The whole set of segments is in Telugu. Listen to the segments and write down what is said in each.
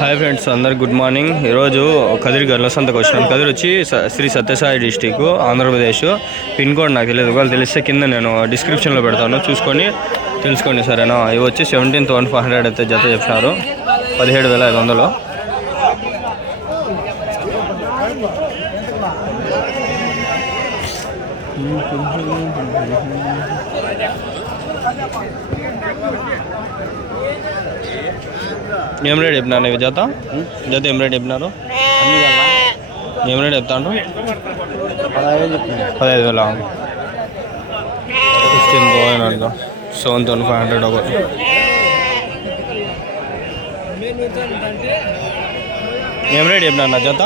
హాయ్ ఫ్రెండ్స్, అందరికి గుడ్ మార్నింగ్. ఈరోజు కదిరి గర్ల సంతకు వచ్చినాను. కదిరి వచ్చి Sri Sathya Sai district, Andhra Pradesh. Pin code నాకు తెలియదు, వాళ్ళు తెలిస్తే కింద నేను డిస్క్రిప్షన్లో పెడతాను, చూసుకొని తెలుసుకోండి సరేనా. ఇవి వచ్చి 17,500 అయితే జత చెప్పినారు, 17,500. ఏం రేట్ చెప్పినారు ఇవి జత ఏం రేట్ చెప్పినారు? ఏం రేట్ చెప్తాను? 15,000. 15,000 7,500 ఒకటి. ఏం రేట్ చెప్పినారు నా జత?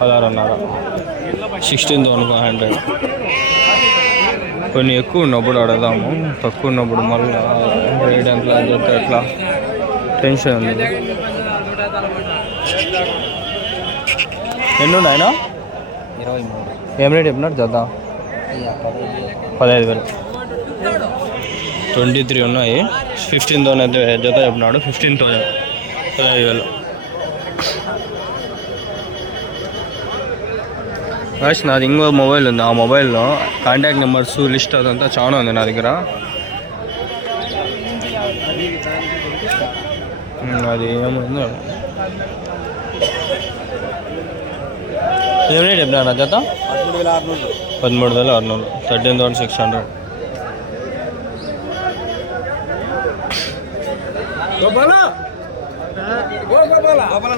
16,500. 16,500. కొన్ని ఎక్కువ ఉన్నప్పుడు అడదాము, తక్కువ ఉన్నప్పుడు మళ్ళీ రేట్ ఎంత జత ఎట్లా టెన్షన్ ఉంది. ఎన్ని ఉన్నాయన? 23. ఏం రేట్ చెప్పినారు జత? 15,000. 23 ఉన్నాయి. 15,000 అయితే జత చెప్పినాడు. 15,000, 15,000. రాసి నాది ఇంకో మొబైల్ ఉంది, ఆ మొబైల్లో కాంటాక్ట్ నెంబర్స్ లిస్ట్ అదంతా చాలా ఉంది నా దగ్గర. అది ఏముందో ఏం రేట్ చెప్పినా నా జత? 13,600. 13,600.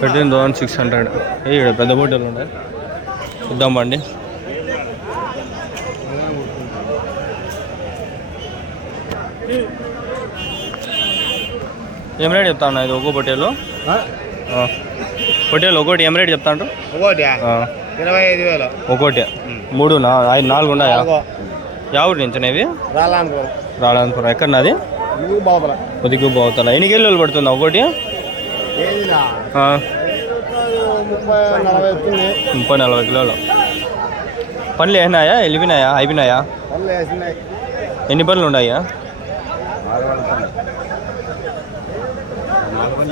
13,600. ఇక్కడ పెద్ద బోటలు ఉన్నాయి, చూద్దాం బండి. ఏం రేట్ చెప్తా అన్న ఇది? ఒక్కో పొట్టేలు ఒకటి ఏం రేట్ చెప్తాండ్రు? 25,000 ఒకటి. 3 4 ఉన్నాయా? ఎవరు నించునేవి? రాళాన్పురం. ఎక్కడ నాది? ఉదికి బావుతల. ఎన్ని కిలోలు పడుతుందా ఒకటి? 30-40 కిలోలు. పనులు వేసినాయా, వెళ్ళిపోయినాయా, అయిపోయినాయా? ఎన్ని పనులు ఉన్నాయా?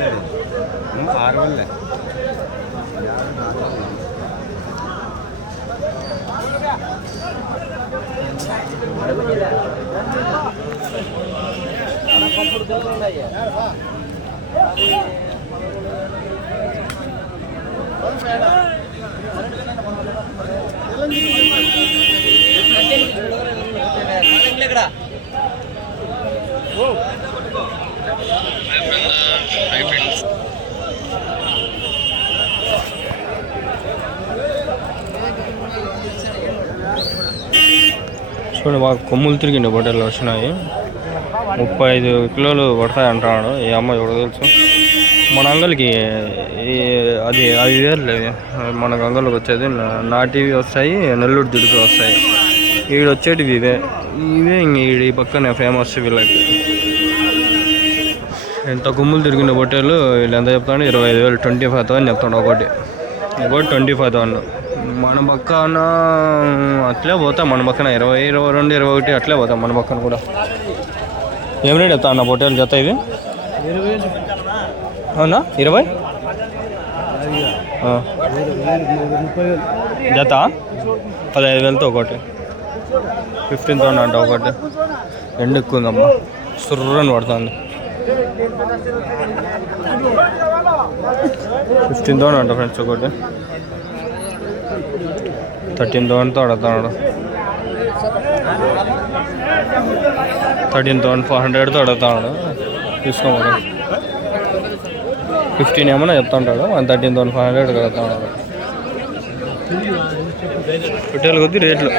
6 చూడండి, బాగా కొమ్ములు తిరిగిన బొట్టలు వచ్చినాయి. 35 కిలోలు పడతాయి అంటున్నాడు ఈ అమ్మ, ఎవరు తెలుసు. మన అంగల్కి అది 5,000 మన అంగల్కి వచ్చేది. నాటివి వస్తాయి, నెల్లూరు దిడుకు వస్తాయి. ఈడు వచ్చేటివి ఇవే ఇంక ఈ పక్కనే ఫేమస్ వీళ్ళకి. ఎంత కొమ్ములు తిరిగిన బొట్టేలు వీళ్ళు ఎంత చెప్తాడు? 25,000. 25,000 చెప్తాడు ఒకటి 25,000. మన పక్కన అట్లే పోతాం, మన పక్కన 20, 22, 21 అట్లే పోతాం మన పక్కన కూడా. ఏం రేట్ చెప్తా అన్న పొట్టేలు జత ఇవి? 20,000. అవునా? 20 జత 15,000తో ఒకటి. 15,000 అంట ఒకటి. ఎండు ఎక్కువ ఉందమ్మా, సుర్రని పడుతుంది. 15,000 అంట ఫ్రెండ్స్ ఒకటి. 13,000తో అడుగుతున్నాడు. 13,500తో అడుగుతున్నాడు. తీసుకోమని 15 ఏమన్నా చెప్తుంటాడు, 13,500 అడుగుతున్నాడు. పొట్టేలు కొద్ది రేట్లు.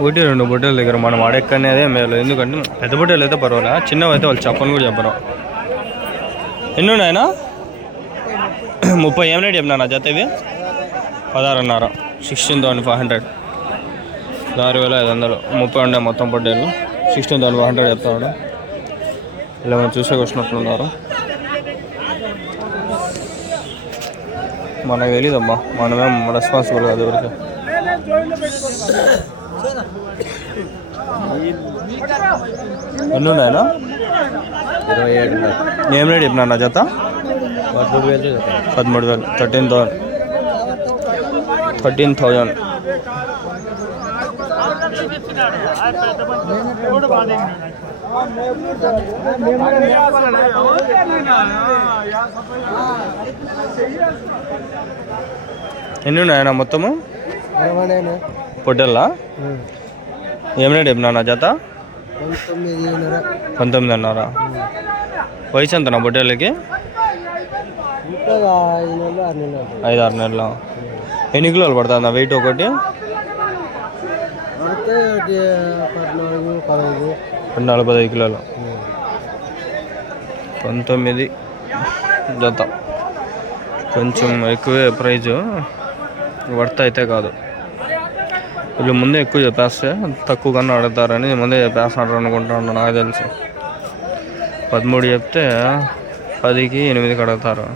ఒకటి 2 బొట్టెల దగ్గర మనం అడెక్కనేదే మేలు, ఎందుకంటే పెద్ద బొట్టెలు అయితే పర్వాలే, చిన్నవి అయితే వాళ్ళు చెప్పని కూడా చెప్పరు. ఎన్ని ఉన్నాయనా? 30. ఏం రేట్ చెప్పినా జత ఇవి? 16,500. 16,500. 6,500. 30 ఉండే మొత్తం పొట్టేలు. 16,500 చెప్తాడు. ఇలా మనం చూసే వచ్చినట్లున్నారు. మనకు తెలీదమ్మా, మనమేం రెస్పాన్సిబుల్ కాదు ఎవరికి. ఎన్ని ఉన్నాయన్నా? 27. ఏం రేట్ చెప్పినా జత? 13,000. 13,000. 13,000. ఎన్ని ఉన్నాయన్నా మొత్తము? పొట్టెల్లా? ఏం రేట్ చెప్పినా జత? 19,500. వయసు ఎంతనా పొట్టేళ్ళకి? 5-6 నెలలు. ఎన్ని కిలోలు పడుతుందా వెయిట్ ఒకటి? 14-15 కిలోలు. 19 జత. కొంచెం ఎక్కువే ప్రైజు, వర్త్ అయితే కాదు. వీళ్ళు ముందే ఎక్కువ చెప్పేస్తే తక్కువ కన్నా అడుగుతారని ముందే చెప్పేస్తున్నారు అనుకుంటున్నాను నాకు తెలిసి. 13 చెప్తే 10కి 8కి అడుగుతారు.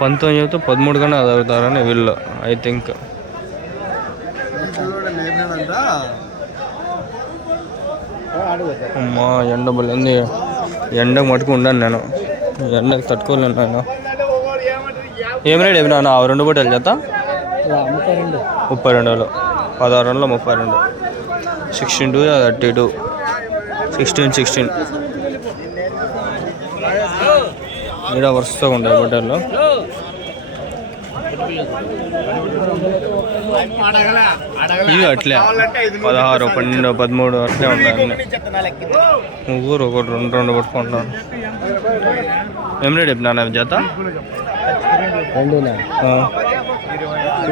19 చెప్తే 13 కన్నా అడుగుతారని వీళ్ళు ఐ థింక్. అమ్మా ఎండ బలింది. ఎండకు మటుకు ఉండను నేను, ఎండకు తట్టుకోలేను నేను. ఏం రేట్ చెప్పినా ఆ 2 బట్టలు చేత? 32. 16 రన్లో 32. 16-32. 16. ఇక్కడ వరుసగా ఉంటాయి బట్టలు. ఇవి అట్లే 16, 12, 13 అట్లే ఉంటాయి అన్నీ. ముగ్గురు ఒకటి 2 పట్టుకుంటాను. ఏం రేట్ చెప్పినా జత?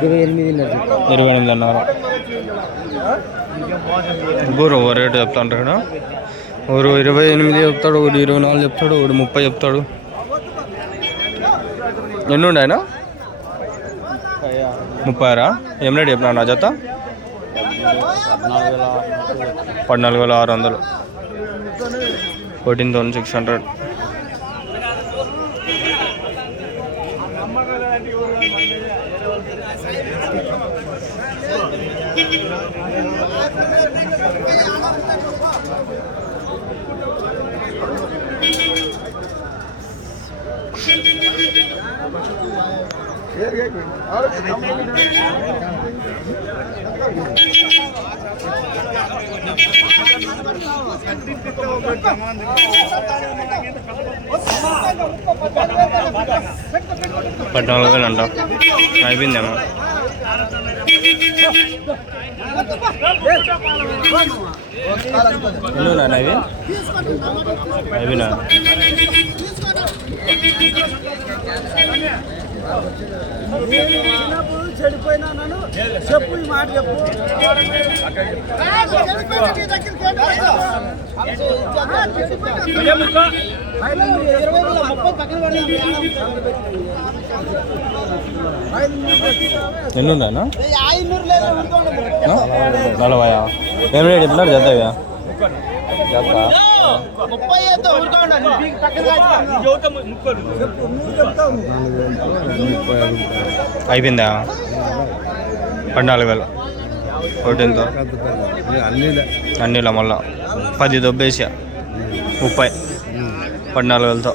28,500. ముగ్గురు ఒక రేటు చెప్తాంటారు ఇక్కడ. ఒకరు 28 చెప్తాడు, ఒకటి 24 చెప్తాడు, ఒకటి 30 చెప్తాడు. ఎన్ని ఉన్నాయనా? 30. ఏం రేట్ చెప్పినా జత? 14,600. 14,600. పద్నాలుగు వేలు అంట అయిపోయిందేమో. ఎన్నున్నా ఇవి అయిపోయినా? చెడిపోయినా చెప్పు, ఈ మాట చెప్పు. ఎన్నున్నానా? 40. ఏం రేట్ చెప్పినారు జత? ఇవి అయిపోయిందా? 14,000. ఒకటితో అన్నిలా మళ్ళా 10 దొబ్బేసా 30. 14,000తో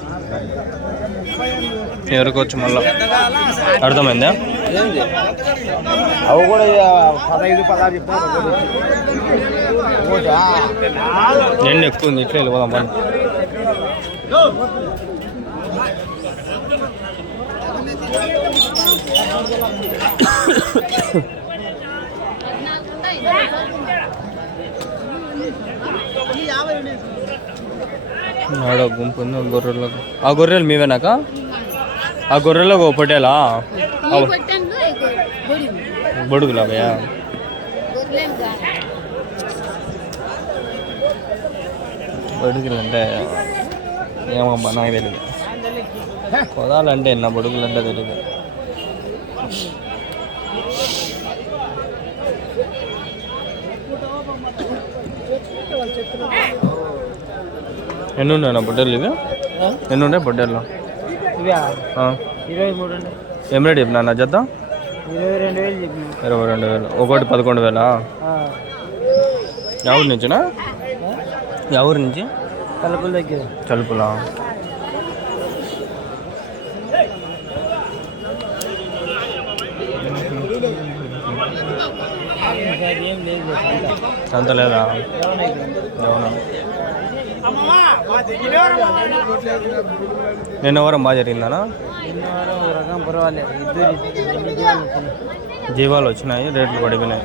ఎవరికొచ్చు మళ్ళా. అర్థమైందా? అవి కూడా 15-16 చెప్పారు. ఎండ ఎక్కువ ఉంది, ఇట్లా వెళ్ళిపోదాం మనం. ఆడ గుంపు ఉంది గొర్రెలకు. ఆ గొర్రెలు మీవేనాక? ఆ గొర్రెలకు పొట్టేలా బొడుగులాగా? బొడుగులు అంటే ఏమమ్మా నాకు తెలియదు. కొదాలంటే ఎన్న బొడుగులు అంటే తెలియదు. ఎన్ని ఉన్నాయన్నా పొట్టేళ్ళు ఇవి? ఎన్ని ఉన్నాయి పొట్టేళ్ళు? 23. ఏం రేట్ చెప్పినా జత? 22,000 చెప్పిన. 22,000 ఒకటి 11,000. ఎవరి నుంచినా? ఎవరి నుంచి? తలుపుల దగ్గర. చలుపులా? ఏం లేదు అంత లేదా? అవునా? నిన్న వారం బాగా జరిగిందనా? రకం పర్వాలేదు. జీవాలు వచ్చినాయి, రేట్లు పడిపోయినాయి.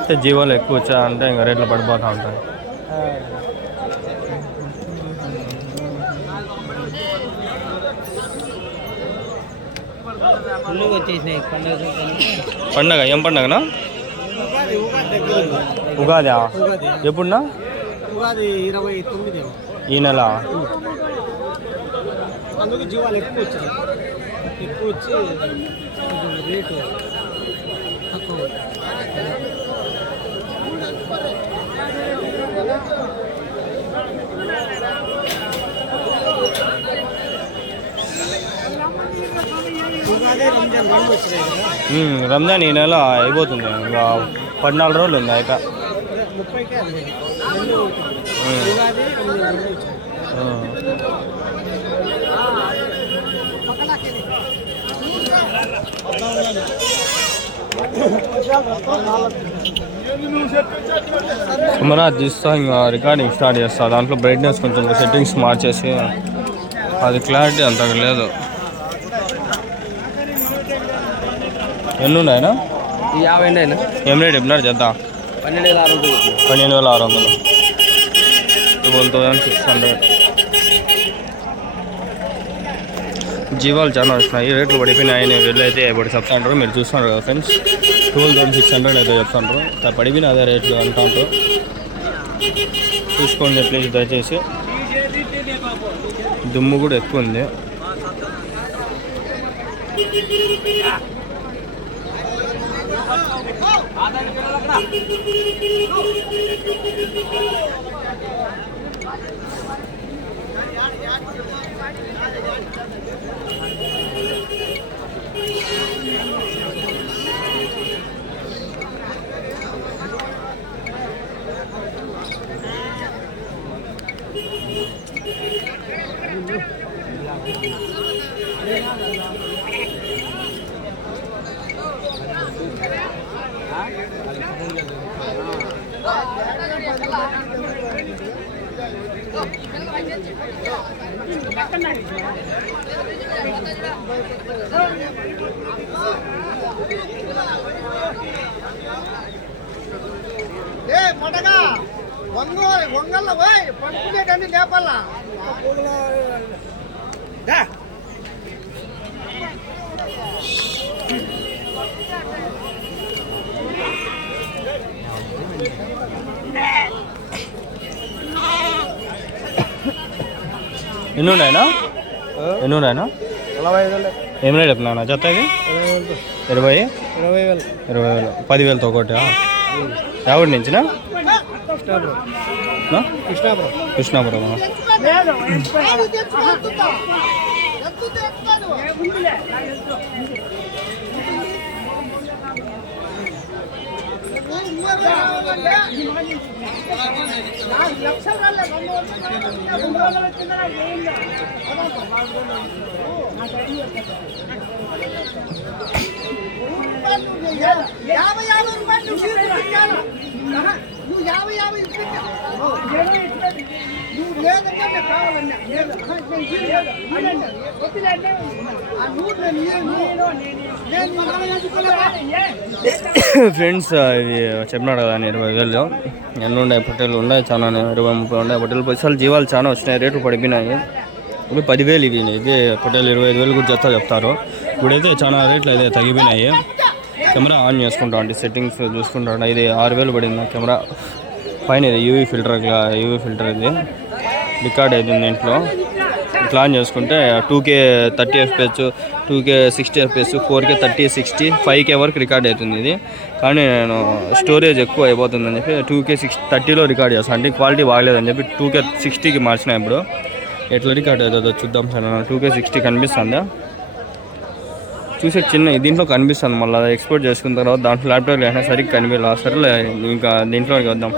అంటే జీవాలు ఎక్కువ వచ్చా అంటే ఇంకా రేట్లు పడిపోతూ ఉంటాయి. వచ్చేసినాయి పండగ ఏం పండగనా? ఉగాది. ఎప్పుడున్నా? ఉగాది 29. ఈ నెల. అందుకు జీవాలు ఎక్కువ వచ్చాయి. ఎక్కువ వచ్చి రేటు తక్కువ. ఉగాది రంజాన్ 2 వచ్చినాయి కదా. రంజాన్ ఈ నెల అయిపోతుంది, ఇంకా 14 రోజులు ఉంది అయిక. 30కే ఉగాది రంజాన్ 2 వచ్చినాయి. కెమెరా తీస్తా, ఇంకా రికార్డింగ్ స్టార్ట్ చేస్తా. దాంట్లో బ్రైట్నెస్ కొంచెం సెట్టింగ్స్ మార్చేసి, అది క్లారిటీ అంతగా లేదు. ఎన్ని ఉన్నాయనా? 50 అయినా. ఏం రేట్ చెప్పినారు జత? 12,600. 12,600. 12,600. జీవాలు చాలా వచ్చినాయి, రేట్లు పడిపోయినాయని వీళ్ళైతే ఇప్పుడు చెప్తాంటారు. మీరు చూస్తున్నారు కదా ఫ్రెండ్స్, 12,600 అయితే చెప్తాంటారు. పడిపోయిన అదే రేట్లు అంటారు. చూసుకోండి ప్లీజ్ దయచేసి. దుమ్ము కూడా ఎక్కువ ఉంది. వంగల్లో పోయి పట్టుకునేటండి లేపల్లా. ఎన్ని ఉన్నాయనా? 45,000. ఏం రేట్ చెప్తున్నా జతకి? 20,000. 10,000తో ఒకటి. ఎవరి నుంచినా? కృష్ణాపురం. ఫ్రెండ్స్ ఇది చెప్పినాడు కదా 20,000. ఎన్ని ఉన్నాయి పొట్టేలు? ఉన్నాయి చాలా, 20-30 ఉన్నాయి పొట్టేలు. పైసలు జీవాలు చాలా వచ్చినాయి, రేట్లు పడిపోయినాయి. ఇప్పుడు 10,000 ఇవి పొట్టేలు. 25,000 కూడా జత చెప్తారు. ఇప్పుడైతే చాలా రేట్లు అయితే తగ్గిపోయినాయి. కెమెరా ఆన్ చేసుకుంటా అంటే సెట్టింగ్స్ చూసుకుంటా. ఇది 6,000 పడింది కెమెరా పైన. ఇది యూవీ ఫిల్టర్ ఇది రికార్డ్ అవుతుంది దీంట్లో. ఇట్లా ఆన్ చేసుకుంటే 2K 30 FPS, 2K 60 FPS, 4K 30, 60, 5K వరకు రికార్డ్ అవుతుంది ఇది. కానీ నేను స్టోరేజ్ ఎక్కువ అయిపోతుందని చెప్పి 2K 30లో రికార్డ్ చేస్తాను. అంటే క్వాలిటీ బాగలేదని చెప్పి 2K 60కి మార్చిన. ఇప్పుడు ఎట్లా రికార్డ్ అవుతుందో చూద్దాం సార్. 2K 60 కనిపిస్తుందా? చూసే చిన్న దీంట్లో కనిపిస్తుంది. మళ్ళీ ఎక్స్పోర్ట్ చేసుకున్న తర్వాత దాంట్లో ల్యాప్టాప్ అయినా సరిగ్గా కనిపించాలి. సరేలే ఇంకా దీంట్లోకి వద్దాం.